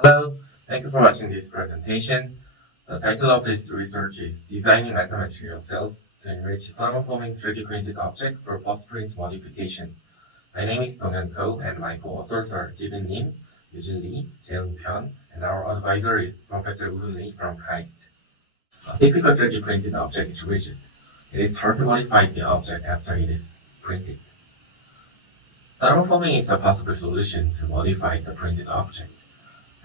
Hello, thank you for watching this presentation. The title of this research is Designing Metamaterial Cells to Enrich Thermoforming 3D Printed Object for Post-Print Modification. My name is Donghyeon and my co-authors are Jibin Lim, Yujin Lee, Jaehoon Pyun, and our advisor is Professor Woohun Lee from KAIST. A typical 3D printed object is rigid. It is hard to modify the object after it is printed. Thermoforming is a possible solution to modify the printed object,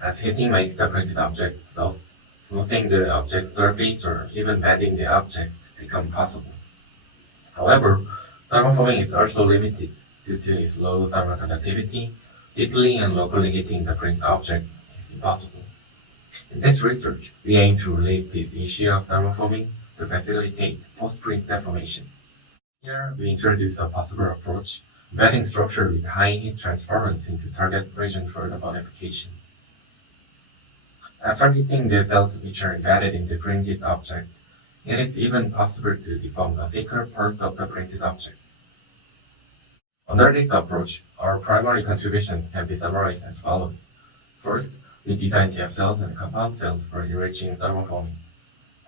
as heating makes the printed object soft. Smoothing the object's surface or even bending the object become possible. However, thermoforming is also limited due to its low thermal conductivity. Deeply and locally heating the printed object is impossible. In this research, we aim to relieve this issue of thermoforming to facilitate post-print deformation. Here, we introduce a possible approach, embedding structure with high heat transference into target region for the modification. After heating the cells which are embedded in the printed object, it is even possible to deform the thicker parts of the printed object. Under this approach, our primary contributions can be summarized as follows. First, we design TF cells and compound cells for enriching thermoforming.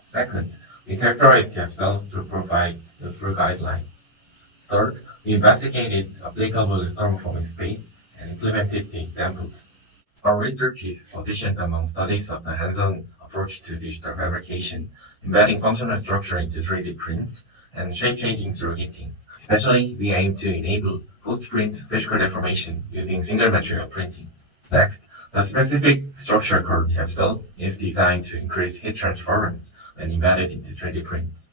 Second, we characterize TF cells to provide useful guidelines. Third, we investigated applicable thermoforming space and implemented the examples. Our research is positioned among studies of the hands-on approach to digital fabrication, embedding functional structure into 3D prints, and shape-changing through heating. Especially, we aim to enable post-print physical deformation using single material printing. Next, the specific structure called TF cells is designed to increase heat transference when embedded into 3D prints.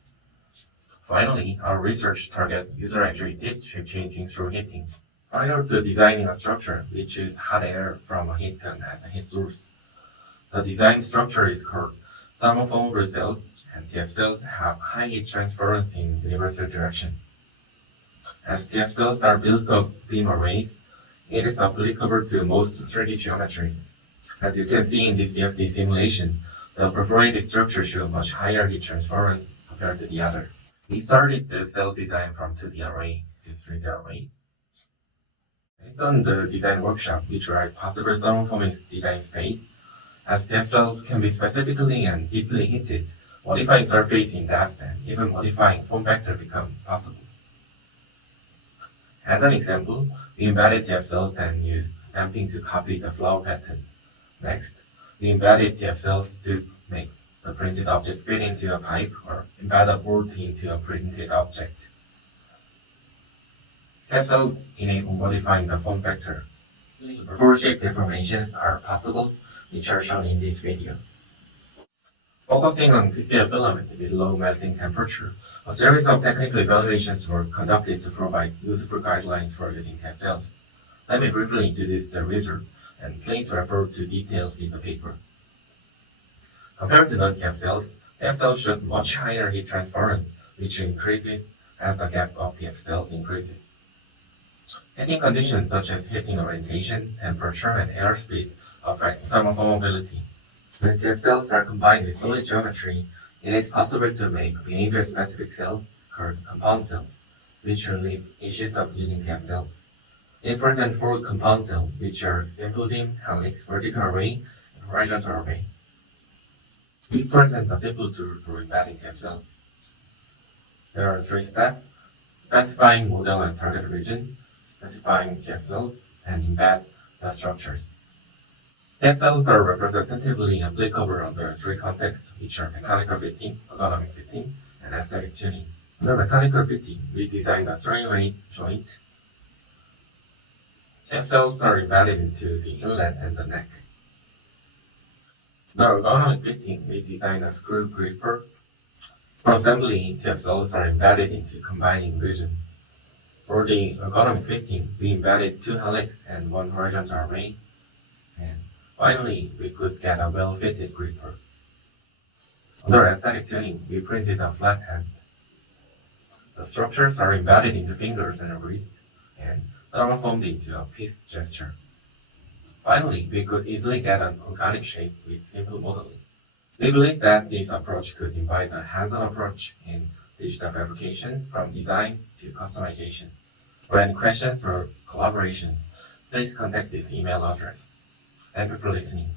Finally, our research targets user-actuated shape-changing through heating. Prior to designing a structure, we choose hot air from a heat gun as a heat source. The design structure is called thermoformable cells, and TF cells have high heat transference in universal direction. As TF cells are built of beam arrays, it is applicable to most 3D geometries. As you can see in this CFD simulation, the perforated structure shows much higher heat transference compared to the other. We started the cell design from 2D array to 3D arrays. Based on the design workshop, we tried possible thermoforming design space, as TF cells can be specifically and deeply heated, modifying surface in depth and even modifying form factor become possible. As an example, we embedded TF cells and used stamping to copy the flower pattern. Next, we embedded TF cells to make the printed object fit into a pipe or embed a board into a printed object. TF cells enable modifying the form factor. Four shape deformations are possible, which are shown in this video. Focusing on PCL filament with low melting temperature, a series of technical evaluations were conducted to provide useful guidelines for using TF cells. Let me briefly introduce the result, and please refer to details in the paper. Compared to non-TF cells, TF cells showed much higher heat transference, which increases as the gap of TF cells increases. Heating conditions such as heating orientation, temperature, and airspeed affect thermoformability. When TF cells are combined with solid geometry, it is possible to make behavior-specific cells called compound cells, which relieve issues of using TF cells. We present four compound cells, which are simple beam, helix, vertical array, and horizontal array. We present a simple tool for embedding TF cells. There are three steps: specifying model and target region, specifying TF cells, and embed the structures. TF cells are representatively applicable under three contexts, which are mechanical fitting, ergonomic fitting, and aesthetic tuning. Under mechanical fitting, we designed a three-way joint. TF cells are embedded into the inlet and the neck. Under ergonomic fitting, we designed a screw gripper. For assembly, TF cells are embedded into combining regions. For the ergonomic fitting, we embedded two helix and one horizontal array, and finally, we could get a well-fitted gripper. Under aesthetic tuning, we printed a flat hand. The structures are embedded into fingers and a wrist, and thermoformed into a piece gesture. Finally, we could easily get an organic shape with simple modeling. We believe that this approach could invite a hands-on approach in digital fabrication from design to customization. For any questions or collaboration, please contact this email address. Thank you for listening.